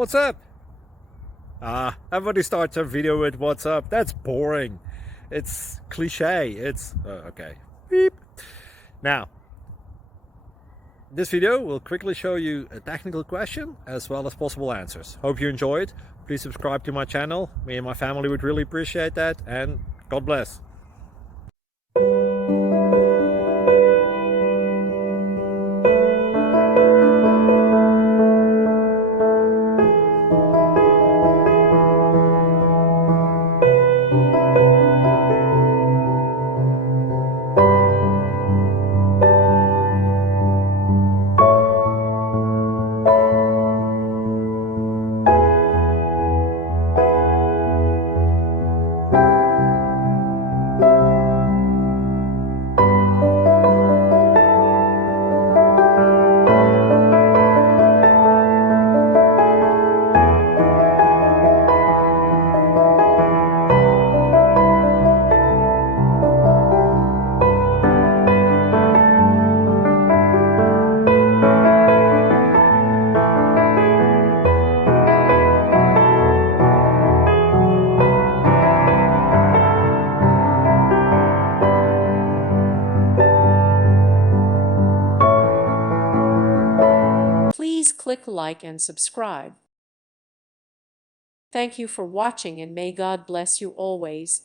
What's up? Everybody starts a video with what's up. That's boring. It's cliche. It's okay. Beep. Now, this video will quickly show you a technical question as well as possible answers. Hope you enjoyed. Please subscribe to my channel. Me and my family would really appreciate that, and God bless. Please click like and subscribe. Thank you for watching, and may God bless you always.